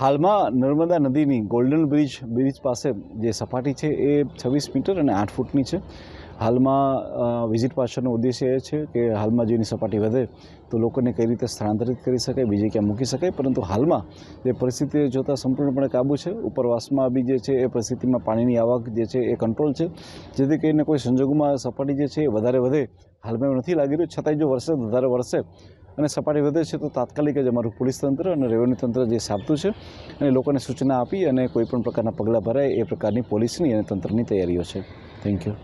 હાલમાં નર્મદા નદીની golden bridge પાસે જે સપાટી છે એ 26 મીટર અને 8 ફૂટની છે. હાલમાં વિઝિટ પાછળનો ઉદ્દેશ્ય એ છે કે હાલમાં જો એની સપાટી વધે તો લોકોને કઈ રીતે સ્થળાંતરિત કરી શકાય, બીજે ક્યાં મૂકી શકાય. પરંતુ હાલમાં જે પરિસ્થિતિ જોતાં સંપૂર્ણપણે કાબુ છે. ઉપરવાસમાં બી જે છે એ પરિસ્થિતિમાં પાણીની આવક જે છે એ કંટ્રોલ છે, જેથી કરીને કોઈ સંજોગોમાં સપાટી જે છે એ વધારે વધે હાલમાં એવું નથી લાગી રહ્યું. છતાંય જો વધારે વરસે અને સપાટી વધે છે તો તાત્કાલિક જ અમારું પોલીસ તંત્ર અને રેવન્યુ તંત્ર જે સાબતું છે અને લોકોને સૂચના આપી અને કોઈપણ પ્રકારના પગલાં ભરાય એ પ્રકારની પોલીસની અને તંત્રની તૈયારીઓ છે. Thank you.